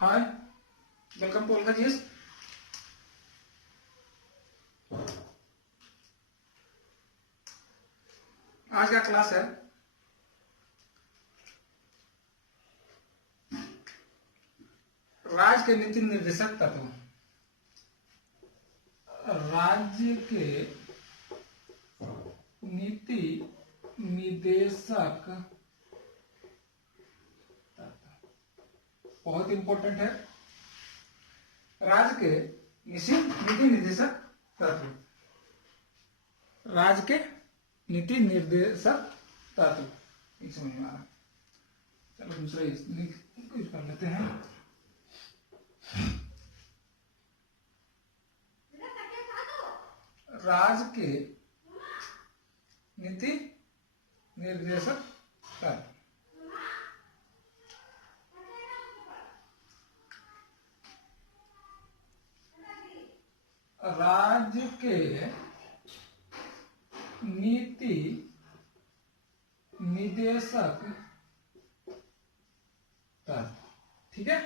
Hi, welcome to Alka GS. आज का class है राज्य के नीति निर्देशक तत्व। राज्य के नीति निर्देशक बहुत इंपॉर्टेंट है। राज्य के नीति निर्देशक तत्व, राज्य के नीति निर्देशक तत्व एक समझ में आ रहा। चलो दूसरा यूज कर लेते हैं। राज्य के नीति निर्देशक तत्व। राज्य के नीति निर्देशक तत्व, ठीक है।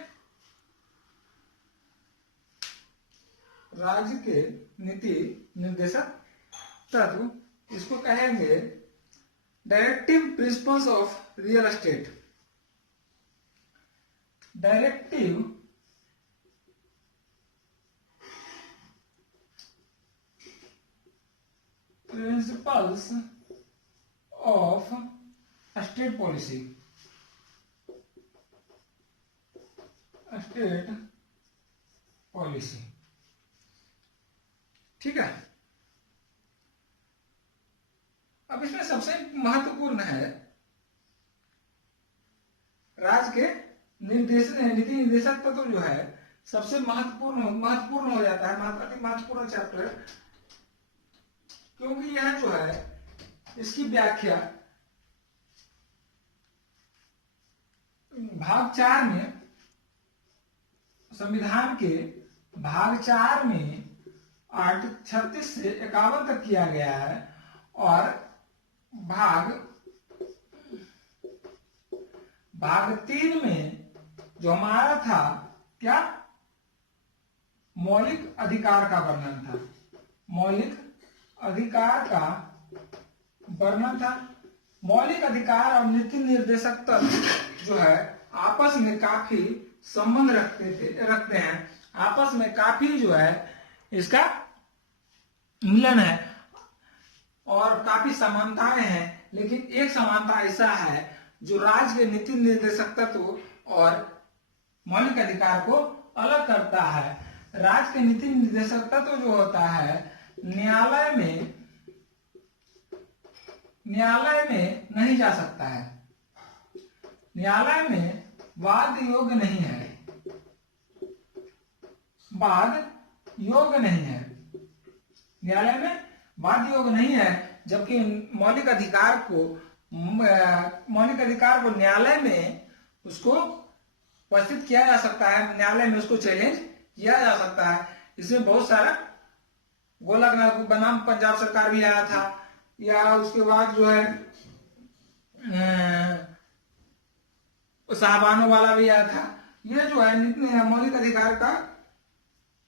राज्य के नीति निर्देशक तत्व, इसको कहेंगे directive principles of real estate. Directive principles of state policy. State policy, ठीक है। अब इसमें सबसे महत्वपूर्ण है राज्य के नीति निर्देशक तत्व जो है सबसे महत्वपूर्ण हो जाता है, अति महत्वपूर्ण चैप्टर, क्योंकि यह जो है इसकी व्याख्या भाग 4 में, संविधान के भाग 4 में आर्टिकल 36 से 51 तक किया गया है, और भाग 3 में जो हमारा था क्या, मौलिक अधिकार का वर्णन था। मौलिक अधिकार का वर्णन था। मौलिक अधिकार और नीति निर्देशक तत्व जो है आपस में काफी संबंध रखते हैं। आपस में काफी जो है इसका मिलन है और काफी समानताएं हैं, लेकिन एक समानता ऐसा है जो राज्य के नीति निर्देशक तत्व और मौलिक अधिकार को अलग करता है। राज्य के नीति निर्देशक तत्व जो होता है न्यायालय में नहीं जा सकता है। न्यायालय में वाद योग्य नहीं है, न्यायालय में वाद योग्य नहीं है, जबकि मौलिक अधिकार को न्यायालय में उसको उपस्थित किया जा सकता है, न्यायालय में उसको चैलेंज किया जा सकता है। इसमें बहुत सारा गोलक बनाम पंजाब सरकार भी आया था, या उसके बाद जो है साहबानों वाला भी आया था। ये जो है मौलिक अधिकार का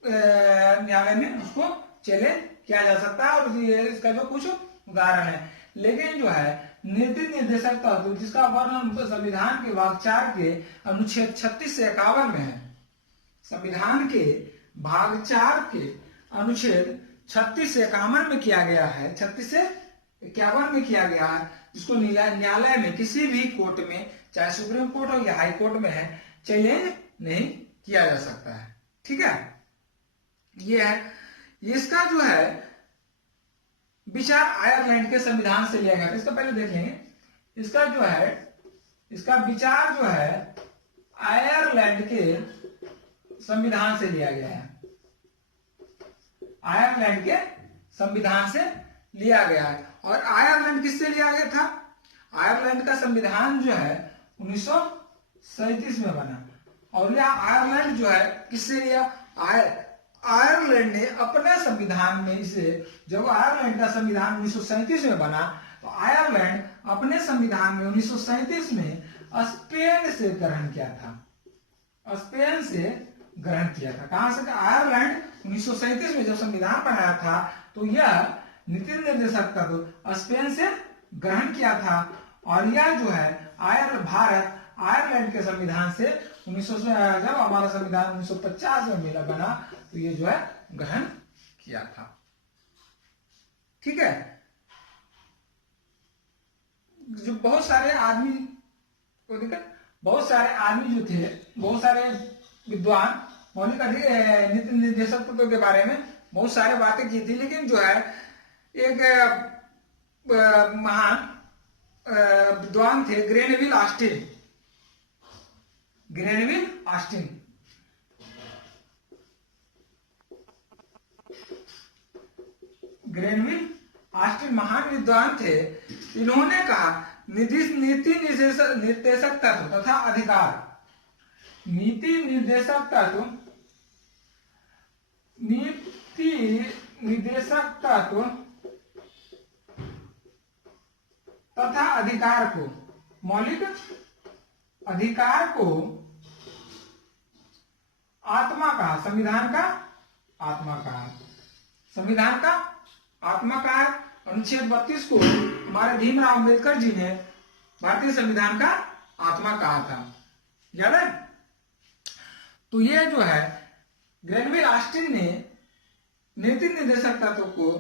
न्यायालय में उसको चैलेंज किया जा सकता है, और इसका जो कुछ उदाहरण है। लेकिन जो है नीति निर्देशक तत्व जिसका वर्णन संविधान के भाग 4 के अनुच्छेद 36 से 51 में है, संविधान के भाग 4 के अनुच्छेद 36 से 51 में किया गया है, 36 से 51 में किया गया है, जिसको न्यायालय में किसी भी कोर्ट में, चाहे सुप्रीम कोर्ट हो या हाई कोर्ट में है, चैलेंज नहीं किया जा सकता है, ठीक है। ये है, इसका जो है विचार आयरलैंड के संविधान से लिया गया। इसका पहले देख लेंगे। इसका विचार जो है आयरलैंड के संविधान से लिया गया है। आयरलैंड के संविधान से लिया गया है। और आयरलैंड किससे लिया गया था? आयरलैंड का संविधान जो है 1937 में बना। और यह आयरलैंड जो है किससे लिया? आयरलैंड ने अपने संविधान में इसे, जब आयरलैंड का संविधान 1937 में बना, तो आयरलैंड अपने संविधान में 1937 में स्पेन से ग्रहण किया था। स्पेन से ग्रहण किया था। कहां से? आयरलैंड 1937 में जब संविधान बनाया था तो यह नीति निर्देशक तत्व स्पेन से ग्रहण किया था, और यह जो है भारत आयरलैंड के संविधान से 1900 जब हमारा संविधान 1950 में मिला बना तो ये जो है ग्रहण किया था। ठीक है। जो बहुत सारे आदमी को देखा, बहुत सारे आदमी जो थे, बहुत सारे विद्वान मौलिक नीति निर्देशक तत्व के बारे में बहुत सारे बातें की थी, लेकिन जो है एक महान विद्वान थे Granville Austin. Granville Austin Granville Austin महान विद्वान थे। इन्होंने कहा नीति निर्देशक तत्व तथा अधिकार, नीति निर्देशक तत्व तथा अधिकार को, मौलिक अधिकार को आत्मा कहा, संविधान का आत्मा कहा, संविधान का आत्मा कहा। अनुच्छेद 32 को हमारे भीमराव अंबेडकर जी ने भारतीय संविधान का आत्मा कहा था, याद है? तो ये जो है ग्रेनविल ऑस्टिन ने नीति निर्देशक तत्व को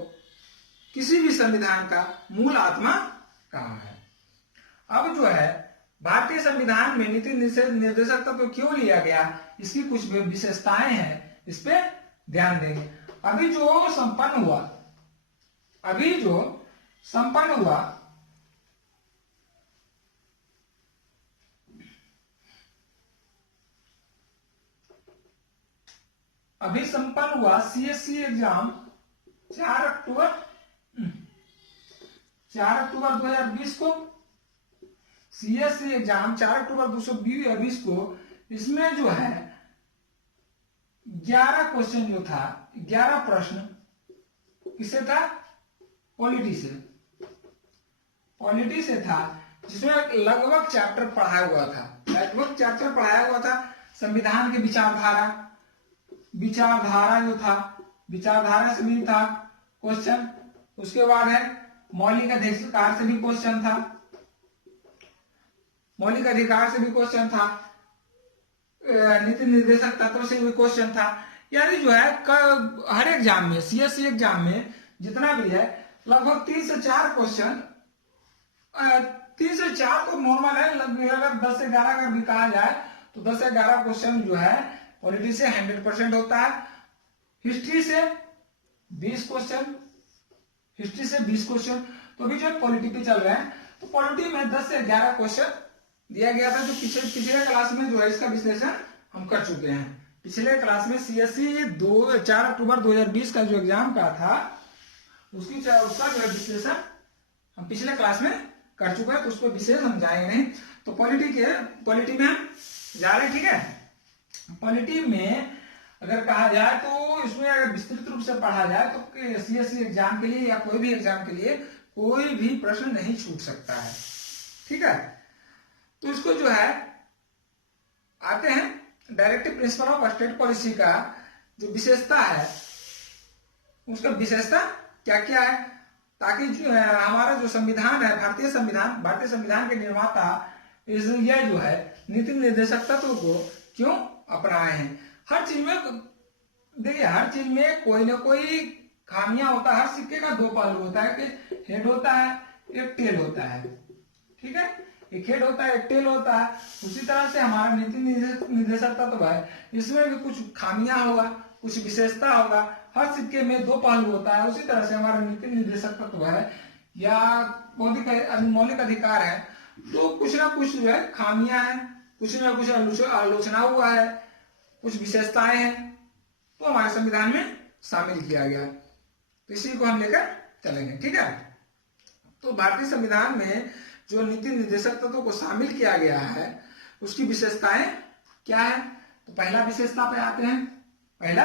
किसी भी संविधान का मूल आत्मा कहा है। अब जो है भारतीय संविधान में नीति निर्देशक तत्व क्यों लिया गया, इसकी कुछ विशेषताएं हैं, इस पे ध्यान देंगे। अभी जो संपन्न हुआ सीएससी एग्जाम 4 अक्टूबर 2020 को, सीएससी एग्जाम 4 अक्टूबर 2020 को, इसमें जो है 11 क्वेश्चन जो था, 11 प्रश्न किससे था? पॉलिटी से था, जिसमें लगभग चैप्टर पढ़ाया हुआ था। संविधान की विचारधारा जो था, विचारधारा से भी था क्वेश्चन। उसके बाद है मौलिक अधिकार से भी क्वेश्चन था, मौलिक अधिकार से भी क्वेश्चन था, नीति निर्देशक तत्व से भी क्वेश्चन था। यानी जो है हर एग्जाम में, सीएससी एग्जाम में जितना भी है लगभग 3 से 4 क्वेश्चन, 3 से 4 तो नॉर्मल है, लगभग अगर 10 से 11 अगर भी कहा जाए तो 10 से 11 क्वेश्चन जो है पॉलिटी से 100% होता है। हिस्ट्री से 20 क्वेश्चन, तो अभी जो पॉलिटी पे चल रहे हैं तो पॉलिटी में 10 से 11 क्वेश्चन दिया गया था, जो पिछले क्लास में जो है इसका विश्लेषण हम कर चुके हैं। पिछले क्लास में सीएससी 4 अक्टूबर 2020 का जो एग्जाम का था उसका जो है विश्लेषण हम पिछले क्लास में कर चुके हैं, तो उस पर विशेष हम जाएंगे नहीं। तो पॉलिटी में हम जा रहे हैं। ठीक है। पॉलिटी में अगर कहा जाए तो इसमें अगर विस्तृत रूप से पढ़ा जाए तो सीएससी एग्जाम के लिए या कोई भी एग्जाम के लिए कोई भी प्रश्न नहीं छूट सकता है। ठीक है। तो इसको जो है आते हैं directive principle of state policy का जो विशेषता है, उसका विशेषता क्या क्या है, ताकि जो है हमारा जो संविधान है, भारतीय संविधान के निर्माता यह जो है नीति निर्देशक तत्व को क्यों अपनाए हैं। हर चीज में कोई ना कोई खामियां होता है। हर सिक्के का 2 पहलू होता है, कि हेड होता है, एक टेल होता है। ठीक है। एक हेड होता है, एक टेल होता है। उसी तरह से हमारा नीति निर्देशक तत्व है, इसमें भी कुछ खामियां होगा, कुछ विशेषता होगा। हर सिक्के में 2 पहलू होता है। उसी तरह से हमारा नीति निर्देशक तत्व है या मौलिक अधिकार है, तो कुछ ना कुछ जो है खामियां हैं, कुछ ना कुछ आलोचना हुआ है, कुछ विशेषताएं हैं, तो हमारे संविधान में शामिल किया गया। तो इसी को हम लेकर चलेंगे। ठीक है। तो भारतीय संविधान में जो नीति निर्देशक तत्वों को शामिल किया गया है, उसकी विशेषताएं क्या है? तो पहला विशेषता पे आते हैं। पहला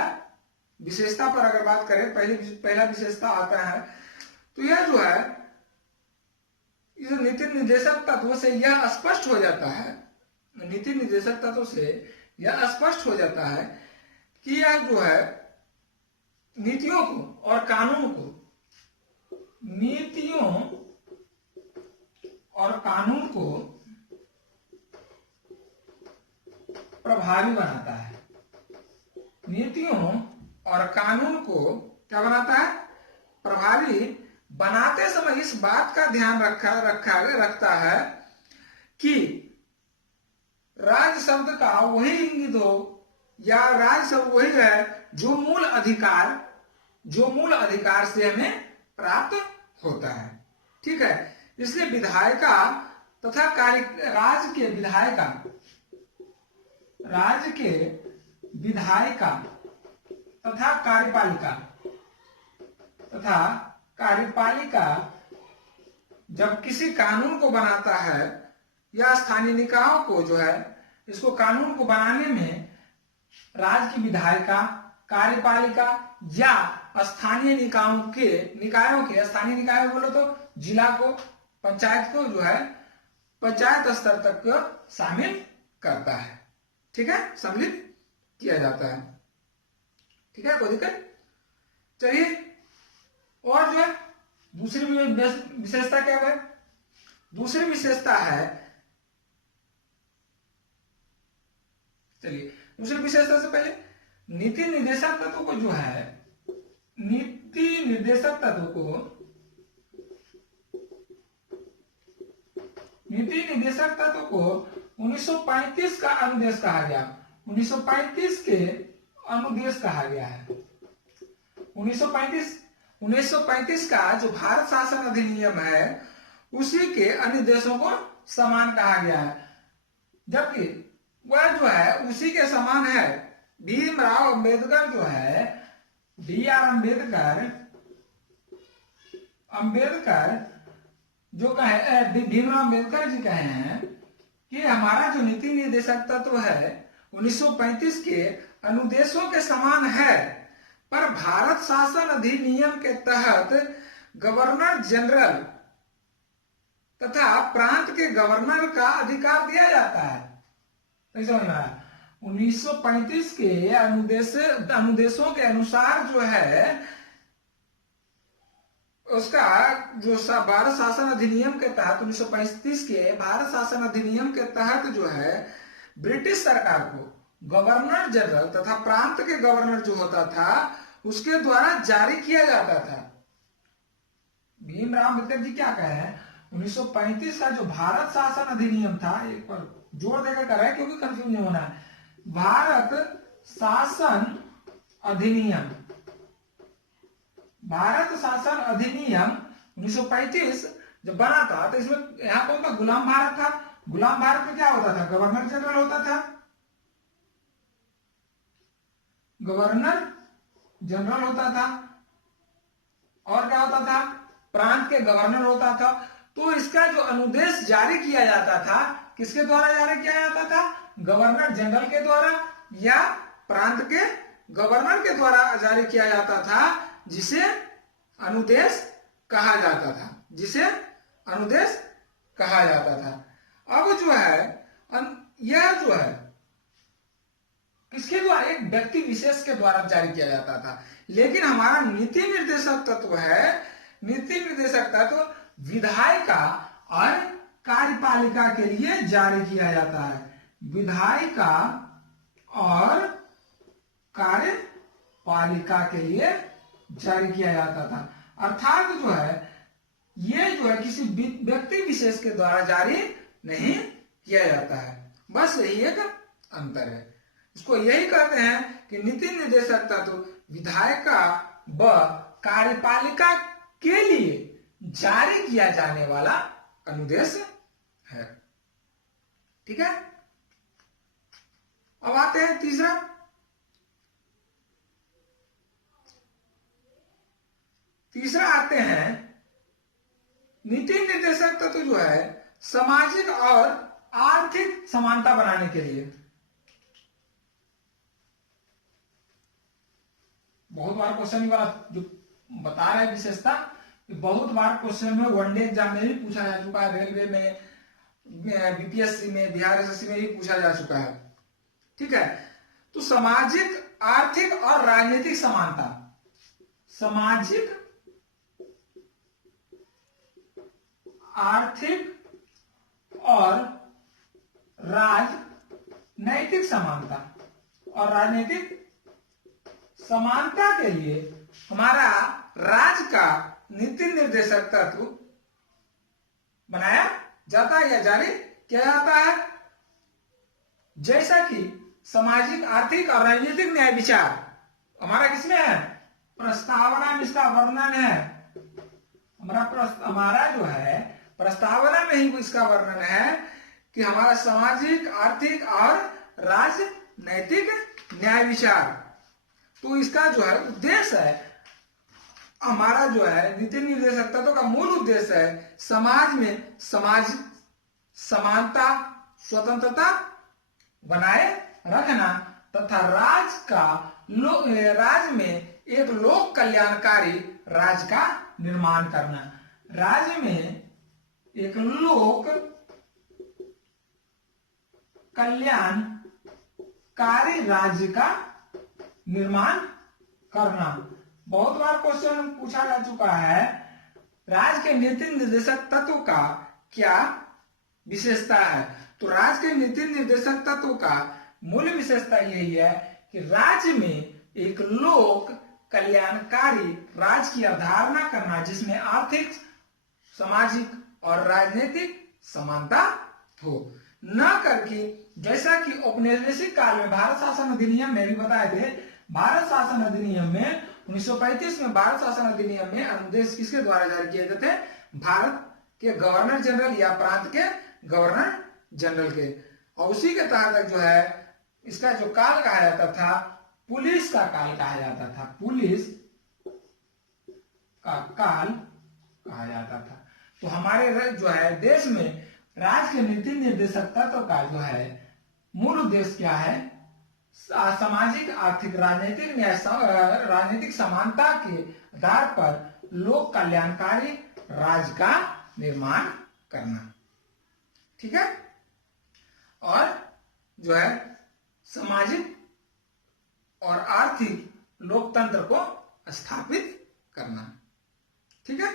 विशेषता पर अगर बात करें, पहला विशेषता आता है तो यह जो है इस नीति निर्देशक तत्व से यह स्पष्ट हो जाता है, नीति निर्देशक तत्व से यह स्पष्ट हो जाता है कि यह जो है नीतियों को और कानून को, नीतियों और कानून को प्रभावी बनाता है। नीतियों और कानून को क्या बनाता है? प्रभावी बनाते समय इस बात का ध्यान रखता है कि राज शब्द का वही इंगित हो या राज शब्द वही है जो मूल अधिकार से हमें प्राप्त होता है। ठीक है, इसलिए विधायिका तथा राज्य के विधायिका तथा कार्यपालिका जब किसी कानून को बनाता है या स्थानीय निकायों को जो है इसको कानून को बनाने में राज्य की विधायिका, कार्यपालिका या स्थानीय निकायों के स्थानीय निकाय बोलो तो जिला को, पंचायत को जो है पंचायत स्तर तक को शामिल करता है। ठीक है, सम्मिलित किया जाता है। ठीक है, कोई दिक्कत? चलिए, और जो है दूसरी विशेषता क्या है? दूसरी विशेषता है, चलिए दूसरी विशेषता से पहले नीति निर्देशक तत्व को जो है, नीति निर्देशक तत्व को 1935 का अनुदेश कहा गया। 1935 के अनुदेश कहा गया है। 1935 का जो भारत शासन अधिनियम है उसी के अनुदेशों को समान कहा गया है, जबकि वह जो है उसी के समान है। भीमराव अंबेडकर जो है, B.R. अम्बेडकर जो कहे, भीमराव अंबेडकर जी कहे हैं कि हमारा जो नीति निर्देशक तत्व है 1935 के अनुदेशों के समान है, पर भारत शासन अधिनियम के तहत गवर्नर जनरल तथा प्रांत के गवर्नर का अधिकार दिया जाता है। नहीं समझ में आया? 1935 के अनुदेशों के अनुसार जो है उसका जो भारत शासन अधिनियम के तहत 1935 के भारत शासन अधिनियम के तहत जो है ब्रिटिश सरकार को गवर्नर जनरल तथा प्रांत के गवर्नर जो होता था उसके द्वारा जारी किया जाता था। भीमराव अम्बेडकर जी क्या कहे हैं? 1935 का जो भारत शासन अधिनियम था, एक बार जोर देकर कर रहा है क्योंकि कंफ्यूज नहीं होना है। भारत शासन अधिनियम 1935 जब बना था तो इसमें यहाँ कौन था? गुलाम भारत था। गुलाम भारत में क्या होता था? गवर्नर जनरल होता था। गवर्नर जनरल होता था और क्या होता था? प्रांत के गवर्नर होता था। तो इसका जो अनुदेश जारी किया जाता था किसके द्वारा जारी किया जाता था? गवर्नर जनरल के द्वारा या प्रांत के गवर्नर के द्वारा जारी किया जाता था, जिसे अनुदेश कहा जाता था। अब जो है यह जो है किसके द्वारा? एक व्यक्ति विशेष के द्वारा जारी किया जाता था। लेकिन हमारा नीति निर्देशक तत्व है, नीति निर्देशक तत्व विधायिका और कार्यपालिका के लिए जारी किया जाता है। विधायिका और कार्यपालिका के लिए जारी किया जाता था। अर्थात जो है ये जो है किसी व्यक्ति विशेष के द्वारा जारी नहीं किया जाता है। बस यही एक अंतर है। इसको यही कहते हैं कि नीति निर्देशक तत्व विधायिका व कार्यपालिका के लिए जारी किया जाने वाला अनुदेश है। ठीक है, अब आते हैं तीसरा आते हैं नीति निर्देशक तत्व जो है सामाजिक और आर्थिक समानता बनाने के लिए। बहुत बार क्वेश्चन वाला जो बता रहा है विशेषता, बहुत बार क्वेश्चन में वनडे एग्जाम में भी पूछा जा चुका है, रेलवे में, बीपीएससी में, बिहार एसएससी में भी पूछा जा चुका है। ठीक है। तो सामाजिक, आर्थिक और राजनीतिक समानता, सामाजिक, आर्थिक और राजनैतिक समानता, और राजनीतिक समानता के लिए हमारा राज्य का नीति निर्देशक तत्व बनाया जाता है या जारी किया जाता है। जैसा कि सामाजिक, आर्थिक और राजनीतिक न्याय विचार हमारा किसमें है, प्रस्तावना में इसका वर्णन है। हमारा जो है प्रस्तावना में ही इसका वर्णन है कि हमारा सामाजिक, आर्थिक और राजनैतिक न्याय विचार, तो इसका जो है उद्देश्य है, हमारा जो है नीति निर्देशक तत्व का मूल उद्देश्य है समाज में सामाजिक समानता, स्वतंत्रता बनाए रखना तथा राज्य में एक लोक कल्याणकारी राज्य का निर्माण करना। राज्य में एक लोक कल्याणकारी राज्य का निर्माण करना। बहुत बार क्वेश्चन पूछा जा चुका है, राज्य के नीति निर्देशक तत्व का क्या विशेषता है। तो राज्य के नीति निर्देशक तत्व का मूल विशेषता यही है कि राज्य में एक लोक कल्याणकारी राज्य की अवधारणा करना, जिसमें आर्थिक, सामाजिक और राजनीतिक समानता हो, न करके जैसा कि औपनिवेशिक काल में भारत शासन अधिनियम में भी बताए थे। भारत शासन अधिनियम में 1935 में भारत शासन अधिनियम में अनुदेश किसके द्वारा जारी किए गए थे, भारत के गवर्नर जनरल या प्रांत के गवर्नर जनरल के। और उसी के तहत जो है इसका जो काल कहा जाता था, पुलिस का काल कहा जाता था, पुलिस का काल कहा जाता था। तो हमारे जो है देश में राज्य के नीति निर्देशक तत्व का जो है मूल उद्देश्य क्या है, सामाजिक, आर्थिक, राजनीतिक न्याय, राजनीतिक समानता के आधार पर लोक कल्याणकारी राज्य का निर्माण करना। ठीक है। और जो है सामाजिक और आर्थिक लोकतंत्र को स्थापित करना। ठीक है।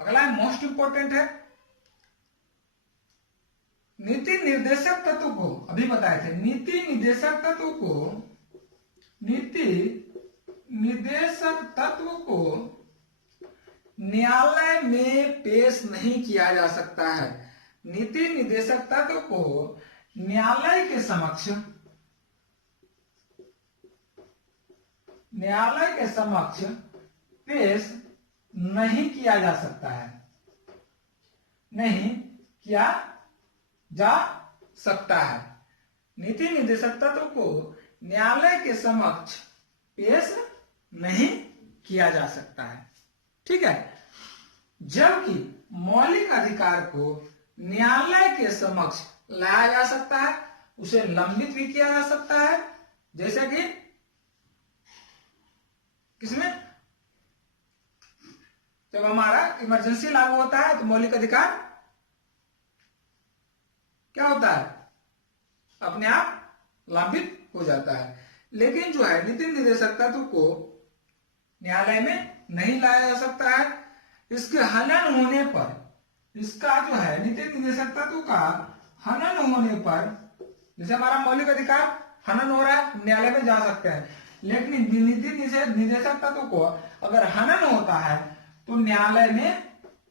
अगला मोस्ट इंपॉर्टेंट है, नीति निर्देशक तत्व को, अभी बताए थे, नीति निर्देशक तत्व को न्यायालय में पेश नहीं किया जा सकता है। नीति निर्देशक तत्व को न्यायालय के समक्ष पेश नहीं किया जा सकता है, नहीं किया जा सकता है। नीति निर्देशक तत्व को न्यायालय के समक्ष पेश नहीं किया जा सकता है। ठीक है। जबकि मौलिक अधिकार को न्यायालय के समक्ष लाया जा सकता है, उसे लंबित भी किया जा सकता है। जैसे कि किसमें, जब हमारा इमरजेंसी लागू होता है तो मौलिक अधिकार क्या होता है, अपने आप लंबित हो जाता है। लेकिन जो है नीति निर्देशक तत्व को न्यायालय में नहीं लाया जा सकता है। इसके हनन होने पर, इसका जो है नीति निर्देशक तत्व का हनन होने पर, जैसे हमारा मौलिक अधिकार हनन हो रहा है, न्यायालय में जा सकते हैं। लेकिन नीति निर्देशक तत्व को अगर हनन होता है तो न्यायालय में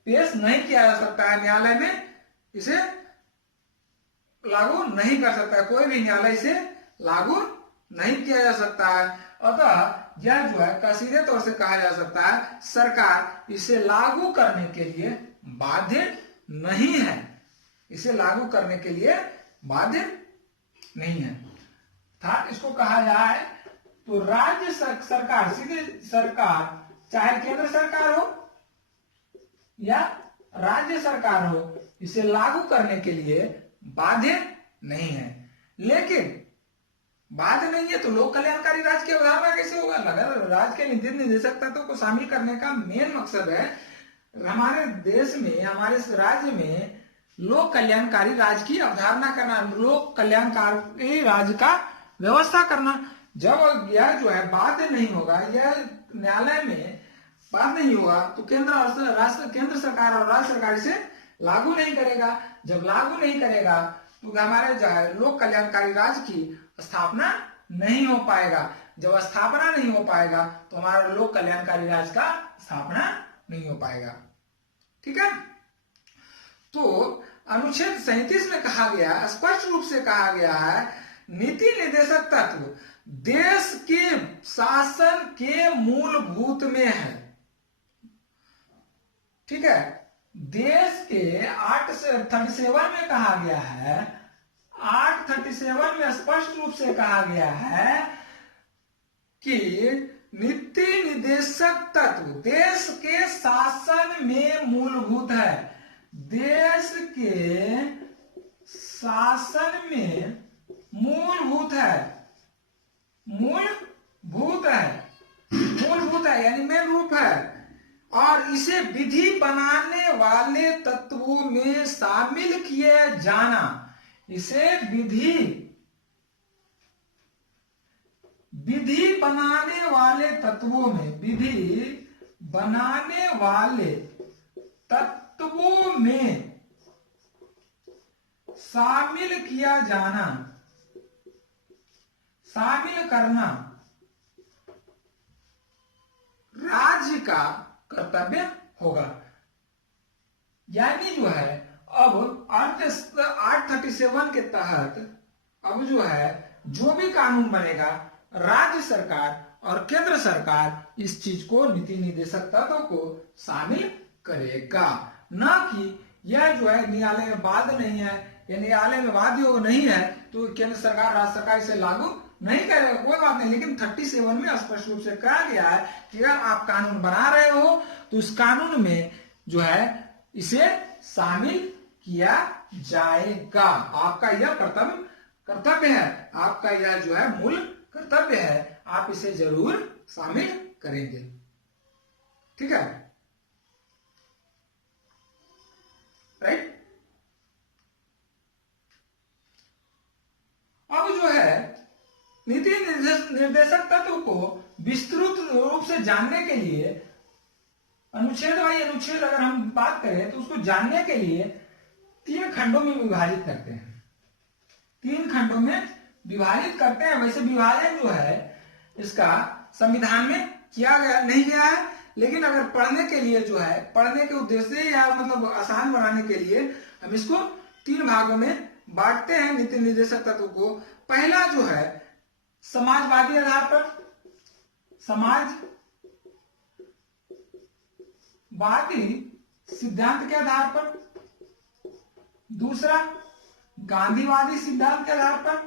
पेश नहीं किया जा सकता है, न्यायालय में इसे लागू नहीं कर सकता है, कोई भी न्यायालय इसे लागू नहीं किया जा सकता है। अतः यह जो है सीधे तौर से कहा जा सकता है सरकार इसे लागू करने के लिए बाध्य नहीं है, इसे लागू करने के लिए बाध्य नहीं है। था इसको कहा जाए तो राज्य सरकार, सीधे सरकार, चाहे केंद्र सरकार हो या राज्य सरकार हो, इसे लागू करने के लिए बाध्य नहीं है। लेकिन बाध्य नहीं है तो लोक कल्याणकारी राज्य की अवधारणा कैसे होगा। अगर राज्य के नीति निर्देशक तत्व को शामिल करने का मेन मकसद है हमारे देश में, हमारे राज्य में लोक कल्याणकारी राज्य की अवधारणा करना, लोक कल्याणकारी राज्य का व्यवस्था करना। जब यह जो है बाध्य नहीं होगा, यह न्यायालय में बात नहीं होगा, तो केंद्र सरकार और राज्य सरकार इसे लागू नहीं करेगा। जब लागू नहीं करेगा तो हमारे जो है लोक कल्याणकारी राज्य की स्थापना नहीं हो पाएगा। जब स्थापना नहीं हो पाएगा तो हमारा लोक कल्याणकारी राज्य का स्थापना नहीं हो पाएगा। ठीक है। तो अनुच्छेद 37 में कहा गया, स्पष्ट रूप से कहा गया है, नीति निर्देशक तत्व देश के शासन के मूलभूत में है। ठीक है। देश के 837 में कहा गया है, 837 में स्पष्ट रूप से कहा गया है कि नीति निर्देशक तत्व देश के शासन में मूलभूत है। देश के शासन में मूलभूत है, मूलभूत है यानी मेन रूप है, और इसे विधि बनाने वाले तत्वों में शामिल किए जाना, इसे विधि बनाने वाले तत्वों में, विधि बनाने वाले तत्वों में शामिल किया जाना, शामिल करना राज्य का कर्तव्य होगा। यानी जो है अब 837 के तहत अब जो है जो भी कानून बनेगा, राज्य सरकार और केंद्र सरकार इस चीज को, नीति निर्देशक तत्व को शामिल करेगा, न कि यह जो है न्यायालय में बाध्य नहीं है या न्यायालय में बाध्य योग नहीं है तो केंद्र सरकार राज्य सरकार इसे लागू नहीं करेगा, कोई बात नहीं। लेकिन 37 में स्पष्ट रूप से कहा गया है कि अगर आप कानून बना रहे हो तो उस कानून में जो है इसे शामिल किया जाएगा। आपका यह कर्तव्य है, आपका यह जो है मूल कर्तव्य है, आप इसे जरूर शामिल करेंगे। ठीक है, राइट। अब जो है नीति निर्देशक तत्व को विस्तृत रूप से जानने के लिए अनुच्छेद बाई अनुच्छेद अगर हम बात करें तो उसको जानने के लिए 3 खंडों में विभाजित करते हैं, 3 खंडों में विभाजित करते हैं। वैसे विभाजन जो है इसका संविधान में किया गया नहीं गया है, लेकिन अगर पढ़ने के लिए जो है, पढ़ने के उद्देश्य से या मतलब आसान बनाने के लिए हम इसको 3 भागों में बांटते हैं नीति निर्देशक तत्व को। पहला जो है समाजवादी आधार पर, समाजवादी सिद्धांत के आधार पर, दूसरा गांधीवादी सिद्धांत के आधार पर,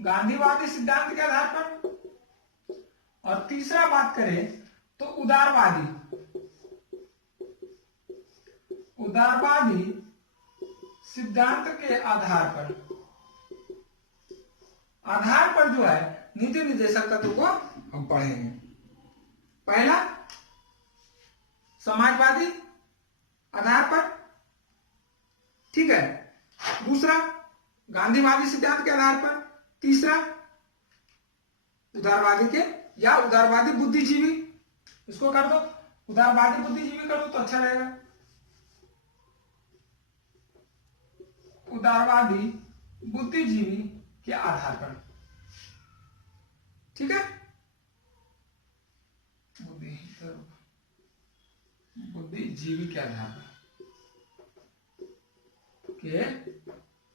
गांधीवादी सिद्धांत के आधार पर, और तीसरा बात करें तो उदारवादी सिद्धांत के आधार पर जो है नीति निर्देशक तत्व को हम पढ़ेंगे। पहला समाजवादी आधार पर, ठीक है, दूसरा गांधीवादी सिद्धांत के आधार पर, तीसरा उदारवादी के या उदारवादी बुद्धिजीवी, इसको कर दो उदारवादी बुद्धिजीवी कर दो तो अच्छा रहेगा, उदारवादी बुद्धिजीवी के आधार पर। ठीक है, बुद्धिजीवी के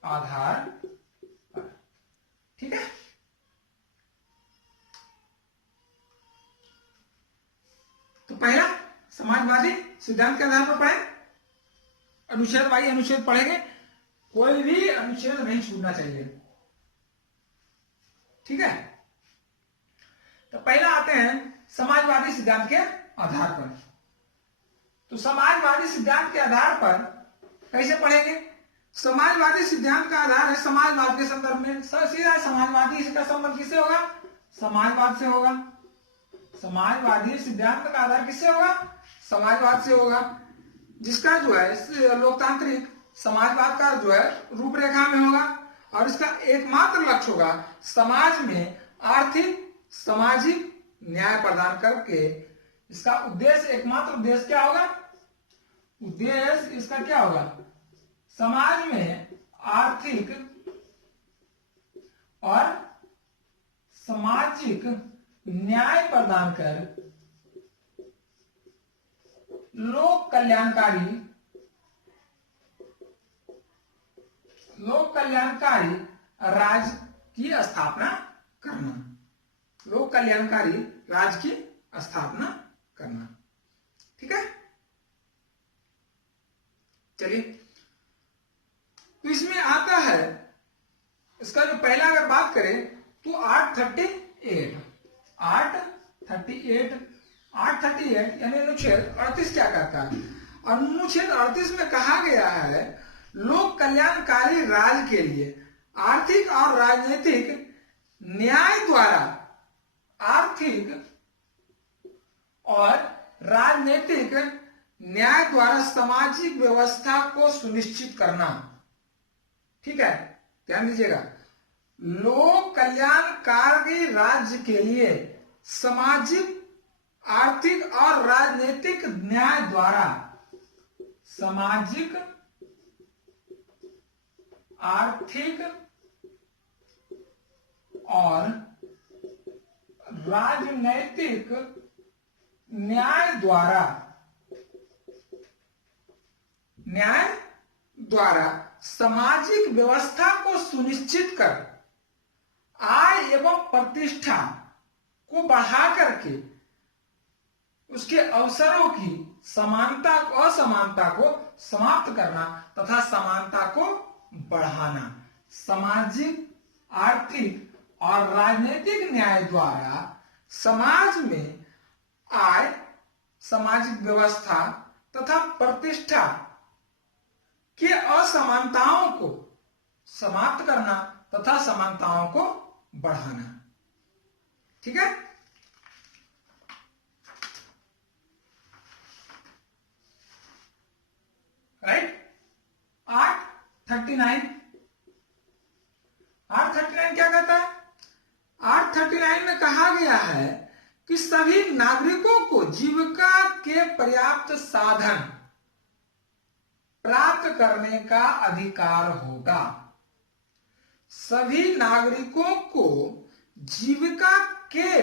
आधार पर, ठीक है। तो पहला समाजवादी सिद्धांत के आधार पर पढ़े, अनुच्छेद बाई अनुच्छेद पढ़ेंगे, कोई भी अनुच्छेद नहीं छूटना चाहिए। ठीक है, तो पहला आते हैं समाजवादी सिद्धांत के आधार पर। तो समाजवादी सिद्धांत के आधार पर कैसे पढ़ेंगे? समाजवादी सिद्धांत का आधार है समाजवाद के संदर्भ में, सीधा समाजवादी, इसका संबंध किससे होगा? समाजवाद से होगा। समाजवादी सिद्धांत का आधार किससे होगा? समाजवाद से होगा। जिसका जो है लोकतांत्रिक समाजवाद का जो है रूपरेखा में होगा, और इसका एकमात्र लक्ष्य होगा समाज में आर्थिक सामाजिक न्याय प्रदान करके। इसका उद्देश्य, एकमात्र उद्देश्य क्या होगा? उद्देश्य इसका क्या होगा? समाज में आर्थिक और सामाजिक न्याय प्रदान कर लोक कल्याणकारी राज्य की स्थापना करना। लोक कल्याणकारी राज्य की स्थापना करना। ठीक है, चलिए, तो इसमें आता है, इसका जो पहला अगर बात करें तो 838 यानी अनुच्छेद 38 क्या कहता है? अनुच्छेद 38 में कहा गया है लोक कल्याणकारी राज्य के लिए आर्थिक और राजनीतिक न्याय द्वारा, आर्थिक और राजनीतिक न्याय द्वारा सामाजिक व्यवस्था को सुनिश्चित करना। ठीक है, ध्यान दीजिएगा, लोक कल्याणकारी राज्य के लिए सामाजिक आर्थिक और राजनीतिक न्याय द्वारा, सामाजिक आर्थिक और राजनैतिक न्याय द्वारा सामाजिक व्यवस्था को सुनिश्चित कर आय एवं प्रतिष्ठा को बढ़ा करके उसके अवसरों की समानता असमानता को समाप्त करना तथा समानता को बढ़ाना। सामाजिक आर्थिक और राजनीतिक न्याय द्वारा समाज में आय, सामाजिक व्यवस्था तथा प्रतिष्ठा के असमानताओं को समाप्त करना तथा समानताओं को बढ़ाना। ठीक है, राइट। 839 क्या कहता है? 839 में कहा गया है कि सभी नागरिकों को जीविका के पर्याप्त साधन प्राप्त करने का अधिकार होगा। सभी नागरिकों को जीविका के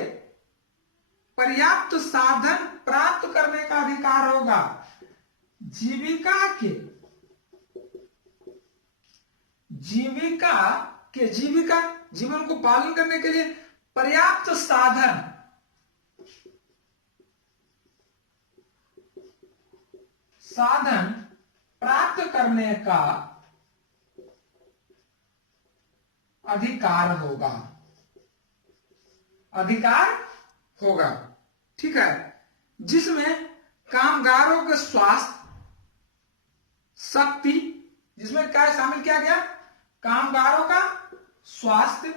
पर्याप्त साधन प्राप्त करने का अधिकार होगा। जीविका जीवन को पालन करने के लिए पर्याप्त साधन प्राप्त करने का अधिकार होगा। ठीक है, जिसमें कामगारों के स्वास्थ्य, शक्ति, जिसमें क्या शामिल किया गया? कामगारों का स्वास्थ्य,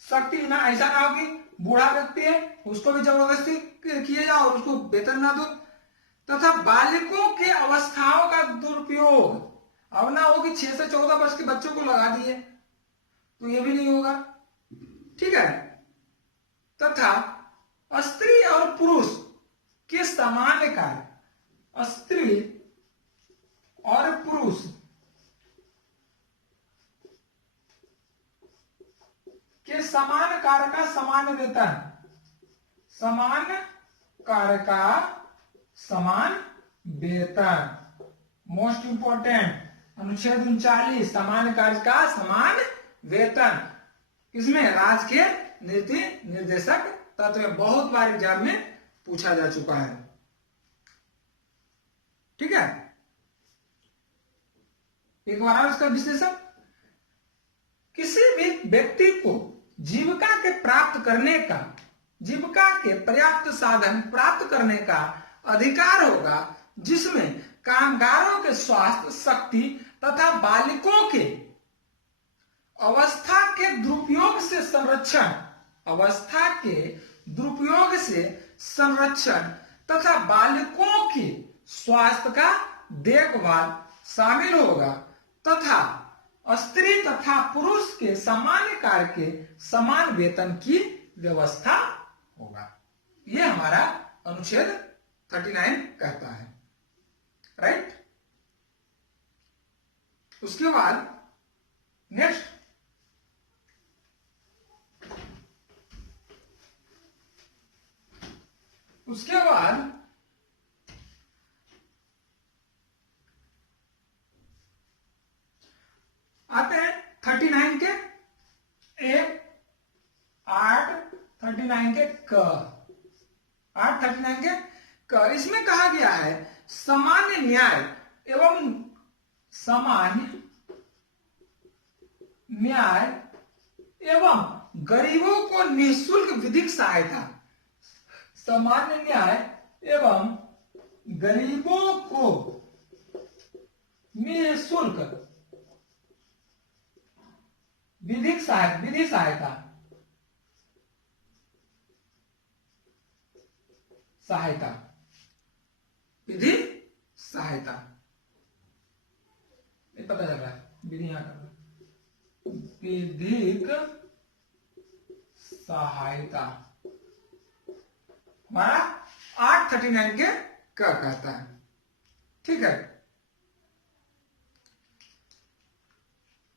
शक्ति। ना ऐसा ना हो कि बूढ़ा व्यक्ति है उसको भी जबरदस्ती किए जाओ और उसको वेतन ना दो, तथा बालिकों के अवस्थाओं का दुरुपयोग। अब ना हो कि 6 से 14 वर्ष के बच्चों को लगा दिए, तो ये भी नहीं होगा। ठीक है, तथा स्त्री और पुरुष के समान कार्य, स्त्री और पुरुष के समान कार्य का समान वेतन, समान कार्य का समान वेतन। मोस्ट इंपोर्टेंट अनुच्छेद 39, समान कार्य का समान वेतन। इसमें राज्य के नीति निर्देशक तत्व में बहुत बार एग्जाम में पूछा जा चुका है। ठीक है, एक बार और इसका विश्लेषण। किसी भी व्यक्ति को जीविका के पर्याप्त साधन प्राप्त करने का अधिकार होगा, जिसमें कामगारों के स्वास्थ्य, शक्ति तथा बालिकों के अवस्था के दुरुपयोग से संरक्षण तथा बालिकों की स्वास्थ्य का देखभाल शामिल होगा तथा स्त्री तथा पुरुष के सामान्य कार्य के समान वेतन की व्यवस्था होगा। यह हमारा अनुच्छेद 39 कहता है। राइट। उसके बाद नेक्स्ट आते हैं 39 के 39 के क 39 के क। इसमें कहा गया है सामान्य न्याय एवं गरीबों को निःशुल्क विधिक सहायता। सामान्य न्याय एवं गरीबों को निःशुल्क विधि सहायता विधि सहायता, ये पता चल रहा है विधि यहां का विधिक सहायता हमारा 839 के क कहता है। ठीक है।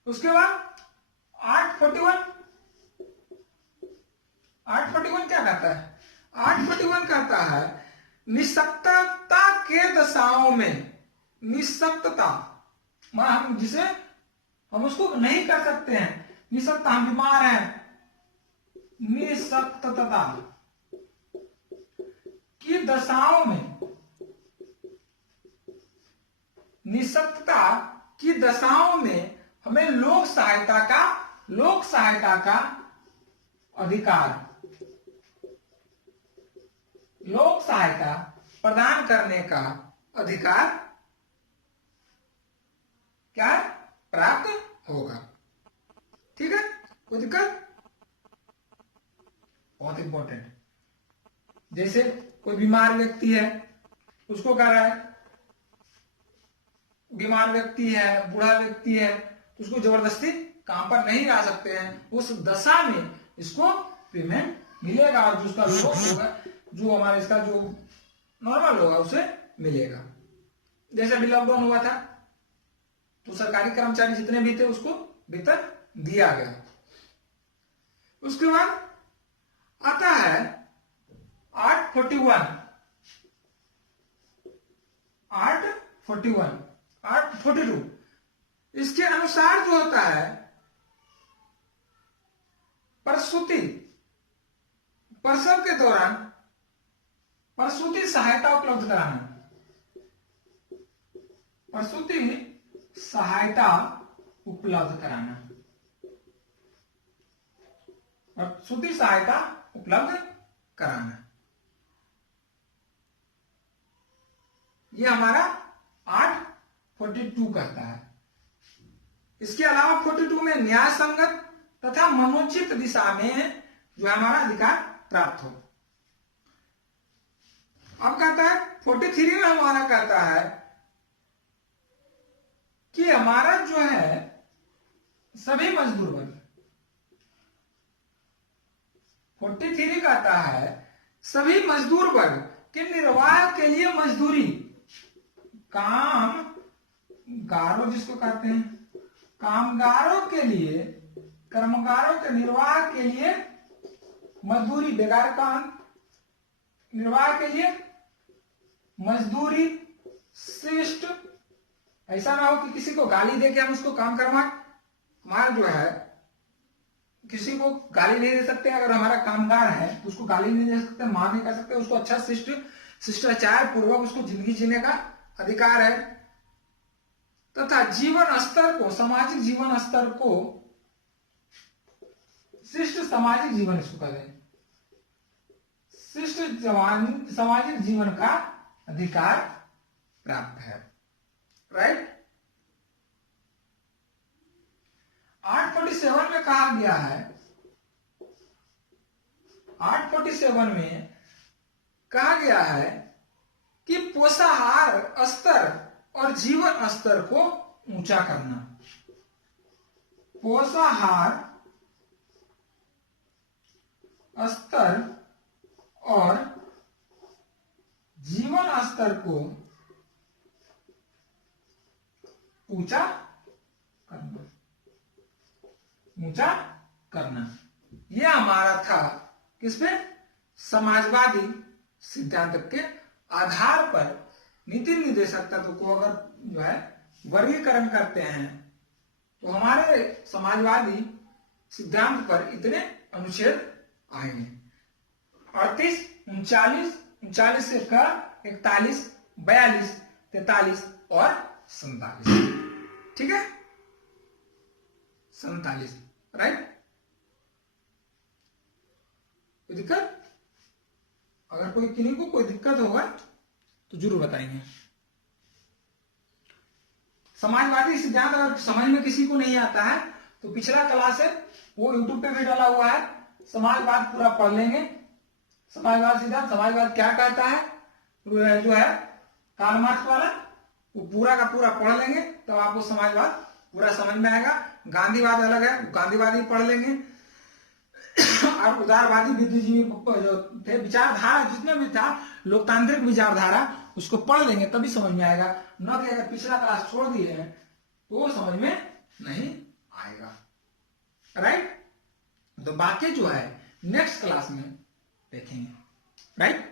उसके बाद 841 क्या कहता है? 841 कहता है निःशक्तता के दशाओं में, निःशक्तता हम जिसे हम उसको नहीं कर सकते हैं, निःशक्त हम बीमार हैं, निःशक्तता की दशाओं में, निःशक्तता की दशाओं में हमें लोक सहायता का अधिकार, लोक सहायता प्रदान करने का अधिकार क्या प्राप्त होगा। ठीक है। कोई दिक्कत? बहुत इंपॉर्टेंट। जैसे कोई बीमार व्यक्ति है, उसको कह रहा है, बीमार व्यक्ति है, बूढ़ा व्यक्ति है, तो उसको जबरदस्ती काम पर नहीं ला सकते हैं, उस दशा में इसको पेमेंट मिलेगा और जो उसका लोक होगा, जो हमारे इसका जो नॉर्मल होगा उसे मिलेगा। जैसे अभी लॉकडाउन हुआ था तो सरकारी कर्मचारी जितने भी थे उसको वेतन दिया गया। उसके बाद आता है 842। इसके अनुसार जो होता है प्रसव के दौरान प्रसूति सहायता उपलब्ध कराना, प्रसूति सहायता उपलब्ध कराना, प्रसूति सहायता उपलब्ध कराना, ये हमारा 842 कहता है। इसके अलावा 42 में न्याय संगत तथा मनोचित दिशा में जो हमारा अधिकार प्राप्त हो। अब कहता है 43 में हमारा कहता है कि हमारा जो है सभी मजदूर वर्ग, 43 कहता है सभी मजदूर वर्ग के निर्वाह के लिए मजदूरी, कामगारों जिसको कहते हैं, कामगारों के लिए, कर्मकारों के निर्वाह के लिए मजदूरी, बेकार का निर्वाह के लिए मजदूरी शिष्ट। ऐसा ना हो कि किसी को गाली देके हम उसको काम करवाएं। हमारा जो है किसी को गाली नहीं दे सकते, अगर हमारा कामगार है तो उसको गाली नहीं दे सकते, मार नहीं कर सकते, उसको अच्छा शिष्टाचार पूर्वक उसको जिंदगी जीने का अधिकार है। तथा जीवन स्तर को, सामाजिक जीवन स्तर को, शिष्ट सामाजिक जीवन इसको कहते हैं, शिष्ट सामाजिक जीवन का अधिकार प्राप्त है। राइट। 847 में कहा गया है, 847 में कहा गया है कि पोषाहार स्तर और जीवन स्तर को ऊंचा करना। पोषाहार स्तर और जीवन स्तर को ऊंचा करना, ऊंचा करना। यह हमारा था किस पे? समाजवादी सिद्धांत के आधार पर नीति निर्देशक तत्व को अगर जो है वर्गीकरण करते हैं तो हमारे समाजवादी सिद्धांत पर इतने अनुच्छेद आएंगे। 38, 39, 39 से 41, 42, 43 और 47। ठीक है, 47, राइट। कोई दिक्कत? अगर कोई किन्हीं को कोई दिक्कत होगा तो जरूर बताएंगे। समाजवादी सिद्धांत अगर समझ में किसी को नहीं आता है तो पिछला क्लास है वो यूट्यूब पे भी डाला हुआ है, समाजवाद पूरा पढ़ लेंगे। समाजवाद सिद्धांत, समाजवाद क्या कहता है जो है कार्ल मार्क्स वाला, वो पूरा का पूरा पढ़ लेंगे तो आपको समाजवाद पूरा समझ में आएगा। गांधीवाद अलग है, गांधीवादी पढ़ लेंगे। और उदारवादी बुद्धिजीवी जो थे विचारधारा जितना भी था लोकतांत्रिक विचारधारा उसको पढ़ लेंगे तभी समझ में आएगा, न कि अगर पिछला क्लास छोड़ दिए हैं तो वो समझ में नहीं आएगा, राइट। तो बाकी जो है नेक्स्ट क्लास में देखेंगे, राइट।